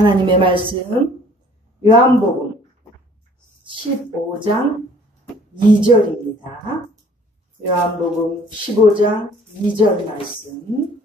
하나님의 말씀 요한복음 15장 2절입니다. 요한복음 15장 2절 말씀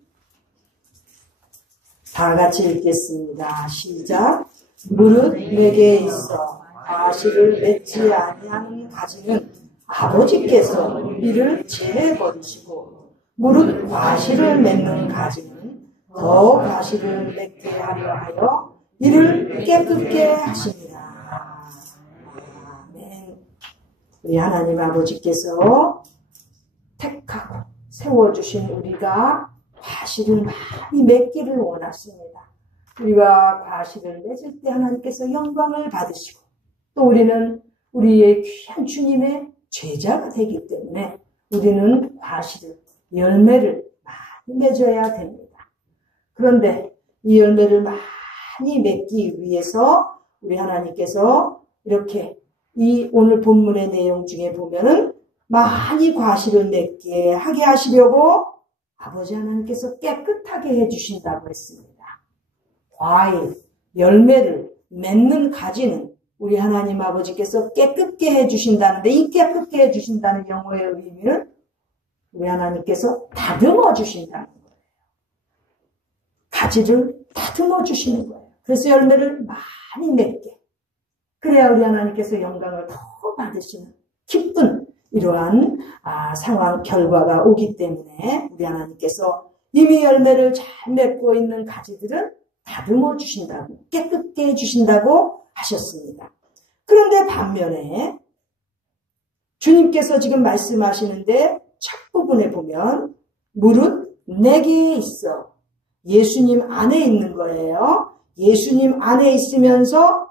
다 같이 읽겠습니다. 시작. 무릇 내게 있어 과실을 맺지 아니하는 가지는 아버지께서 이를 제해버리시고 무릇 과실을 맺는 가지는 더 과실을 맺게 하려 하여 이를 깨끗게 하십니다. 아멘. 우리 하나님 아버지께서 택하고 세워주신 우리가 과실을 많이 맺기를 원하십니다. 우리가 과실을 맺을 때 하나님께서 영광을 받으시고 또 우리는 우리의 귀한 주님의 제자가 되기 때문에 우리는 과실을, 열매를 많이 맺어야 됩니다. 그런데 이 열매를 많이 맺기 위해서 우리 하나님께서 이렇게 이 오늘 본문의 내용 중에 보면은 많이 과실을 맺게 하게 하시려고 아버지 하나님께서 깨끗하게 해주신다고 했습니다. 과일, 열매를 맺는 가지는 우리 하나님 아버지께서 깨끗게 해주신다는데 이 깨끗게 해주신다는 영어의 의미는 우리 하나님께서 다듬어 주신다는 거예요. 가지를 다듬어 주시는 거예요. 그래서 열매를 많이 맺게. 그래야 우리 하나님께서 영광을 더 받으시는 기쁜 이러한 상황, 결과가 오기 때문에 우리 하나님께서 이미 열매를 잘 맺고 있는 가지들은 다듬어 주신다고, 깨끗게 해주신다고 하셨습니다. 그런데 반면에 주님께서 지금 말씀하시는데 첫 부분에 보면 무릇 내게 있어. 예수님 안에 있는 거예요. 예수님 안에 있으면서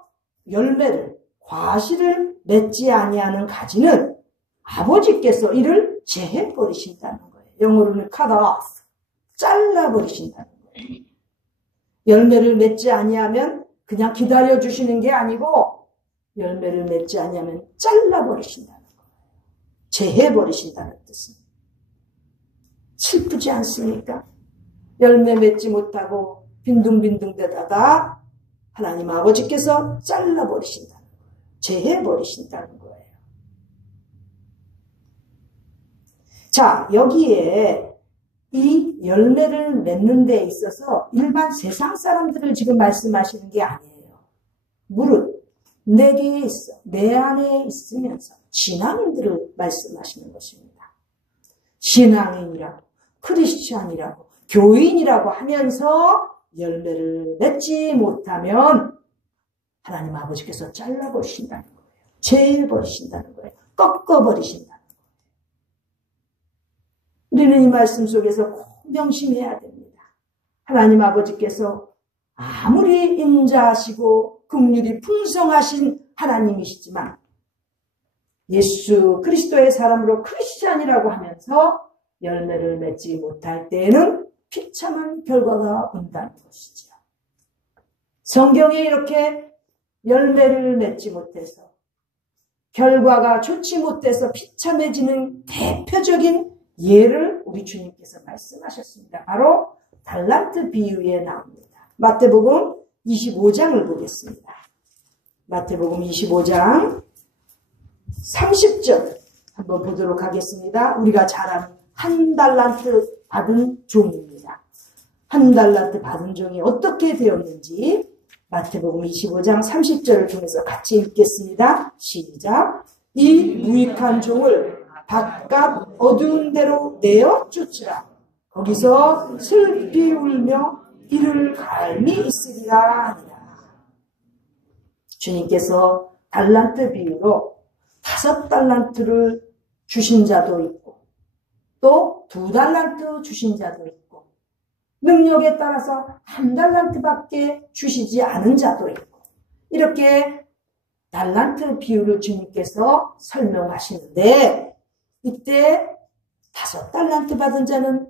열매를, 과실을 맺지 아니하는 가지는 아버지께서 이를 제해버리신다는 거예요. 영어로는 cut off, 잘라버리신다는 거예요. 열매를 맺지 아니하면 그냥 기다려주시는 게 아니고 열매를 맺지 아니하면 잘라버리신다는 거예요. 제해버리신다는 뜻입니다. 슬프지 않습니까? 열매 맺지 못하고 빈둥빈둥 되다가 하나님 아버지께서 잘라버리신다는 거예요. 제해버리신다는 거예요. 자, 여기에 이 열매를 맺는 데 있어서 일반 세상 사람들을 지금 말씀하시는 게 아니에요. 무릇 내게 있어, 내 안에 있으면서 신앙인들을 말씀하시는 것입니다. 신앙인이라고, 크리스찬이라고, 교인이라고 하면서 열매를 맺지 못하면 하나님 아버지께서 잘라버리신다는 거예요. 제해버리신다는 거예요. 꺾어버리신다는 거예요. 우리는 이 말씀 속에서 꼭 명심해야 됩니다. 하나님 아버지께서 아무리 인자하시고 긍휼이 풍성하신 하나님이시지만 예수 그리스도의 사람으로 크리스찬이라고 하면서 열매를 맺지 못할 때에는 비참한 결과가 온다는 것이지요. 성경에 이렇게 열매를 맺지 못해서 결과가 좋지 못해서 비참해지는 대표적인 예를 우리 주님께서 말씀하셨습니다. 바로 달란트 비유에 나옵니다. 마태복음 25장을 보겠습니다. 마태복음 25장 30절 한번 보도록 하겠습니다. 우리가 잘 아는 한 달란트 받은 종입니다. 한 달란트 받은 종이 어떻게 되었는지 마태복음 25장 30절을 통해서 같이 읽겠습니다. 시작. 이 무익한 종을 바깥 어두운 데로 내어 쫓으라. 거기서 슬피 울며 이를 갈미 있으리라 하니라. 주님께서 달란트 비유로 5달란트를 주신 자도 있고 또 2달란트 주신 자도 있고 능력에 따라서 1달란트밖에 주시지 않은 자도 있고 이렇게 달란트 비유를 주님께서 설명하시는데 이때 5달란트 받은 자는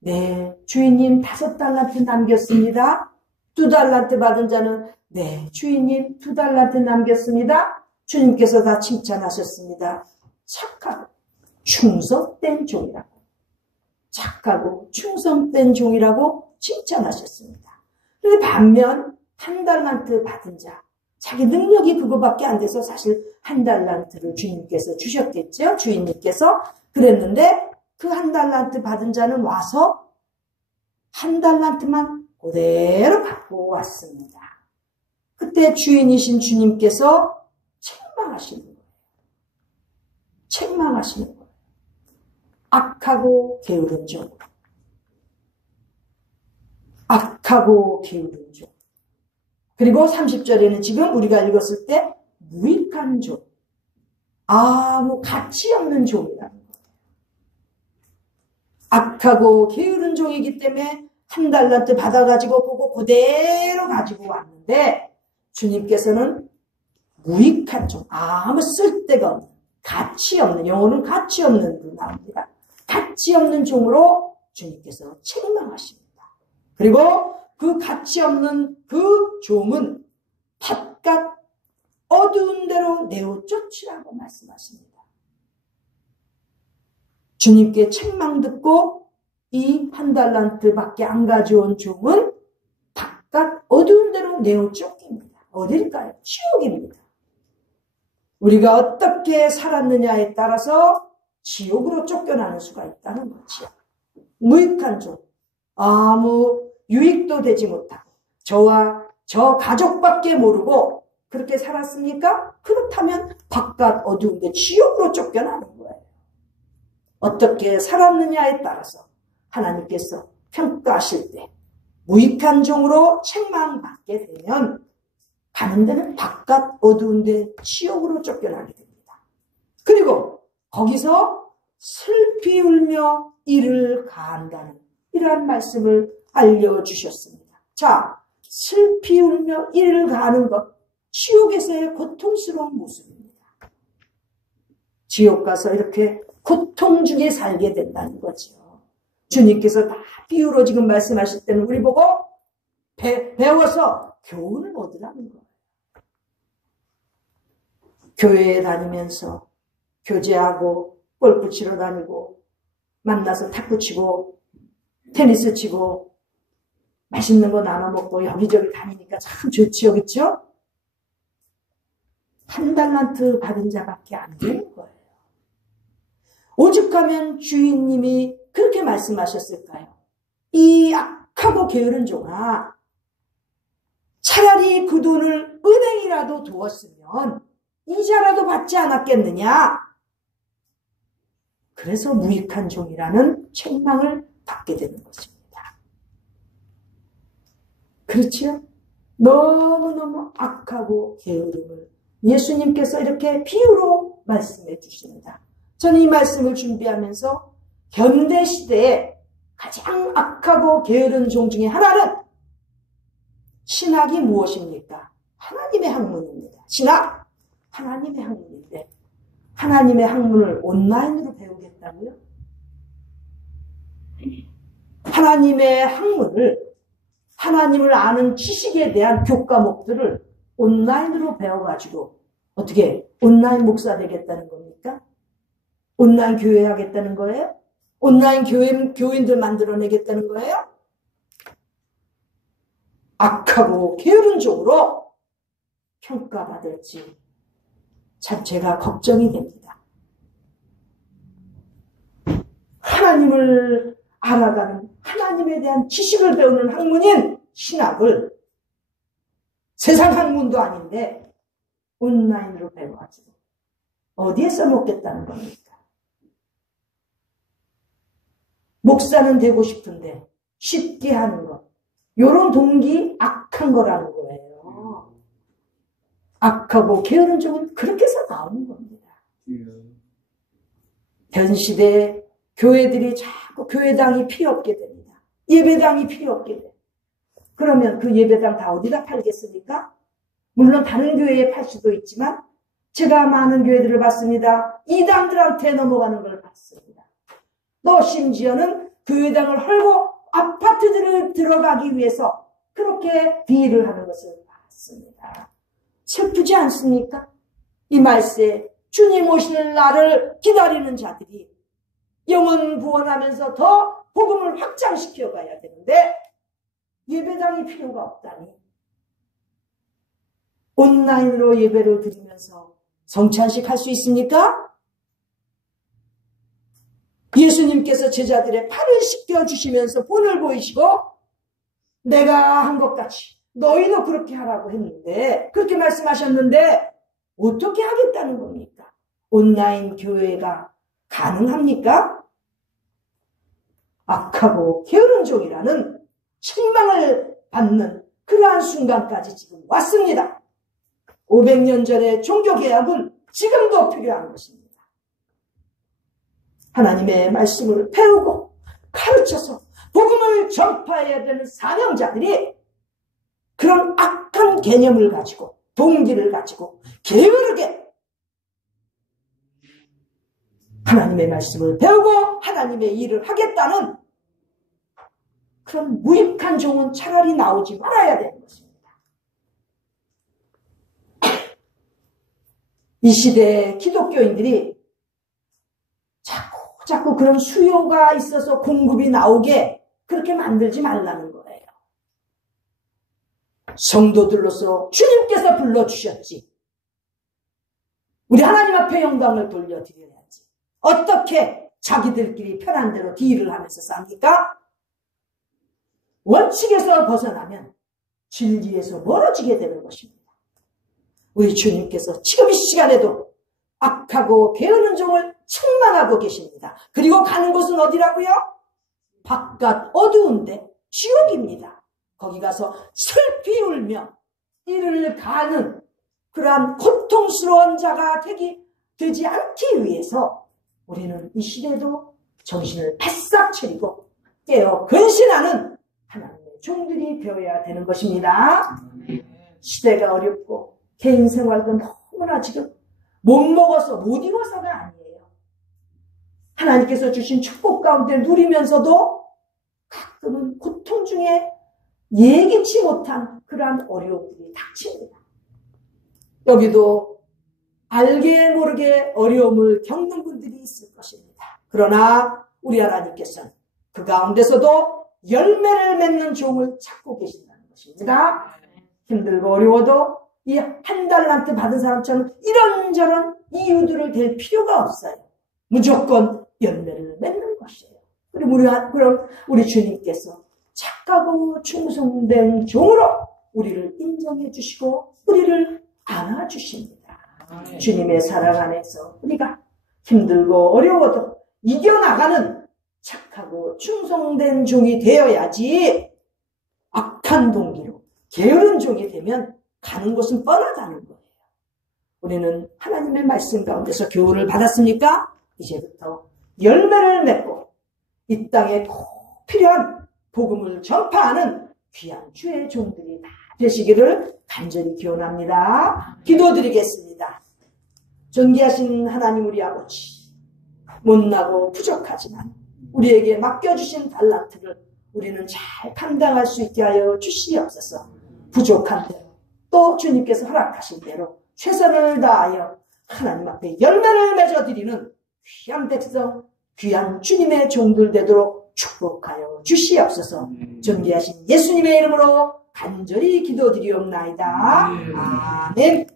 네, 주인님 5달란트 남겼습니다. 2달란트 받은 자는 네, 주인님 2달란트 남겼습니다. 주님께서 다 칭찬하셨습니다. 착하고 충성된 종이라고. 착하고 충성된 종이라고 칭찬하셨습니다. 그런데 반면 한 달란트 받은 자, 자기 능력이 그거밖에 안 돼서 사실 한 달란트를 주인께서 주셨겠죠. 주인님께서 그랬는데 그 한 달란트 받은 자는 와서 한 달란트만 그대로 갖고 왔습니다. 그때 주인이신 주님께서 책망하시는 거예요. 책망하시는 거예요. 악하고 게으른 종. 악하고 게으른 종. 그리고 30절에는 지금 우리가 읽었을 때 무익한 종. 아무 가치 없는 종이라는 거예요. 악하고 게으른 종이기 때문에 한 달란트 받아가지고 그거 그대로 가지고 왔는데 주님께서는 무익한 종, 아무 쓸데가 없는, 가치 없는, 영어는 가치 없는 나옵니다. 가치 없는 종으로 주님께서 책망하십니다. 그리고 그 가치 없는 그 종은 바깥 어두운 데로 내어 쫓으라고 말씀하십니다. 주님께 책망 듣고 이 한 달란트밖에 안 가져온 종은 바깥 어두운 데로 내어 쫓깁니다. 어딜까요? 지옥입니다. 우리가 어떻게 살았느냐에 따라서 지옥으로 쫓겨나는 수가 있다는 거지요. 무익한 종, 아무 유익도 되지 못하고 저와 저 가족밖에 모르고 그렇게 살았습니까? 그렇다면 바깥 어두운데 지옥으로 쫓겨나는 거예요. 어떻게 살았느냐에 따라서 하나님께서 평가하실 때 무익한 종으로 책망받게 되면 가는 데는 바깥 어두운데 지옥으로 쫓겨나게 됩니다. 그리고 거기서 슬피 울며 이를 가한다는 이러한 말씀을 알려주셨습니다. 자, 슬피 울며 이를 가하는 것, 지옥에서의 고통스러운 모습입니다. 지옥 가서 이렇게 고통 중에 살게 된다는 거죠. 주님께서 다 비유로 지금 말씀하실 때는 우리 보고 배워서 교훈을 얻으라는 거예요. 교회에 다니면서 교제하고 골프 치러 다니고 만나서 탁구 치고 테니스 치고 맛있는 거 나눠 먹고 여기저기 다니니까 참 좋지요. 그렇죠? 한 달란트 받은 자밖에 안 되는 거예요. 오죽하면 주인님이 그렇게 말씀하셨을까요? 이 악하고 게으른 종아, 차라리 그 돈을 은행이라도 두었으면 이자라도 받지 않았겠느냐? 그래서 무익한 종이라는 책망을 받게 되는 것입니다. 그렇지요? 너무너무 악하고 게으름을 예수님께서 이렇게 비유로 말씀해 주십니다. 저는 이 말씀을 준비하면서 현대시대에 가장 악하고 게으른 종 중에 하나는 신학이 무엇입니까? 하나님의 학문입니다. 신학, 하나님의 학문인데 하나님의 학문을 온라인으로 배우겠다고요? 하나님의 학문을, 하나님을 아는 지식에 대한 교과목들을 온라인으로 배워가지고 어떻게 온라인 목사 되겠다는 겁니까? 온라인 교회 하겠다는 거예요? 온라인 교인들 만들어내겠다는 거예요? 악하고 게으른 종으로 평가받을지 참 제가 걱정이 됩니다. 하나님을 알아가는, 하나님에 대한 지식을 배우는 학문인 신학을 세상 학문도 아닌데 온라인으로 배워가지고 어디에 써먹겠다는 겁니까? 목사는 되고 싶은데 쉽게 하는 것, 이런 동기 악한 거라는 거예요. 악하고 게으른 종은 그렇게 해서 나오는 겁니다. 현 시대에 교회들이 자꾸 교회당이 필요 없게 됩니다. 예배당이 필요 없게 돼요. 그러면 그 예배당 다 어디다 팔겠습니까? 물론 다른 교회에 팔 수도 있지만 제가 많은 교회들을 봤습니다. 이당들한테 넘어가는 걸 봤습니다. 또 심지어는 교회당을 헐고 아파트들을 들어가기 위해서 그렇게 딜을 하는 것을 봤습니다. 슬프지 않습니까? 이 말세 주님 오실 날을 기다리는 자들이 영혼 구원하면서 더 복음을 확장시켜 가야 되는데 예배당이 필요가 없다니 온라인으로 예배를 드리면서 성찬식 할 수 있습니까? 예수님께서 제자들의 팔을 씻겨주시면서 본을 보이시고 내가 한 것 같이 너희도 그렇게 하라고 했는데, 그렇게 말씀하셨는데 어떻게 하겠다는 겁니까? 온라인 교회가 가능합니까? 악하고 게으른 종이라는 책망을 받는 그러한 순간까지 지금 왔습니다. 500년 전의 종교개혁은 지금도 필요한 것입니다. 하나님의 말씀을 배우고 가르쳐서 복음을 전파해야 되는 사명자들이 그런 악한 개념을 가지고 동기를 가지고 게으르게 하나님의 말씀을 배우고 하나님의 일을 하겠다는 그런 무익한 종은 차라리 나오지 말아야 되는 것입니다. 이 시대의 기독교인들이 자꾸 그런 수요가 있어서 공급이 나오게 그렇게 만들지 말라는 거예요. 성도들로서 주님께서 불러주셨지. 우리 하나님 앞에 영광을 돌려드려야지. 어떻게 자기들끼리 편한 대로 딜을 하면서 삽니까? 원칙에서 벗어나면 진리에서 멀어지게 되는 것입니다. 우리 주님께서 지금 이 시간에도 악하고 게으른 종을 책망하고 계십니다. 그리고 가는 곳은 어디라고요? 바깥 어두운데 지옥입니다. 거기 가서 슬피 울며 이를 가는 그러한 고통스러운 자가 되지 않기 위해서 우리는 이 시대도 정신을 바싹 차리고 깨어 근신하는 하나님의 종들이 되어야 되는 것입니다. 시대가 어렵고 개인 생활도 너무나 지금 못 먹어서 못 입어서가 아니에요. 하나님께서 주신 축복 가운데 누리면서도 가끔은 고통 중에 예기치 못한 그러한 어려움들이 닥칩니다. 여기도 알게 모르게 어려움을 겪는 분들이 있을 것입니다. 그러나 우리 하나님께서는 그 가운데서도 열매를 맺는 종을 찾고 계신다는 것입니다. 힘들고 어려워도 이 한 달란트 받은 사람처럼 이런저런 이유들을 댈 필요가 없어요. 무조건 열매를 맺는 것이에요. 그럼 우리 주님께서 착하고 충성된 종으로 우리를 인정해 주시고 우리를 안아주십니다. 주님의 사랑 안에서 우리가 힘들고 어려워도 이겨나가는 착하고 충성된 종이 되어야지, 악한 동기로 게으른 종이 되면 가는 곳은 뻔하다는 거예요. 우리는 하나님의 말씀 가운데서 교훈을 받았습니까? 이제부터 열매를 맺고 이 땅에 꼭 필요한 복음을 전파하는 귀한 주의 종들이 다 되시기를 간절히 기원합니다. 기도드리겠습니다. 존귀하신 하나님 우리 아버지, 못나고 부족하지만 우리에게 맡겨주신 달란트를 우리는 잘 감당할 수 있게 하여 주시옵소서. 부족한 대로 또 주님께서 허락하신 대로 최선을 다하여 하나님 앞에 열매를 맺어드리는 귀한 백성, 귀한 주님의 종들 되도록 축복하여 주시옵소서. 존귀하신 예수님의 이름으로 간절히 기도드리옵나이다. 아멘.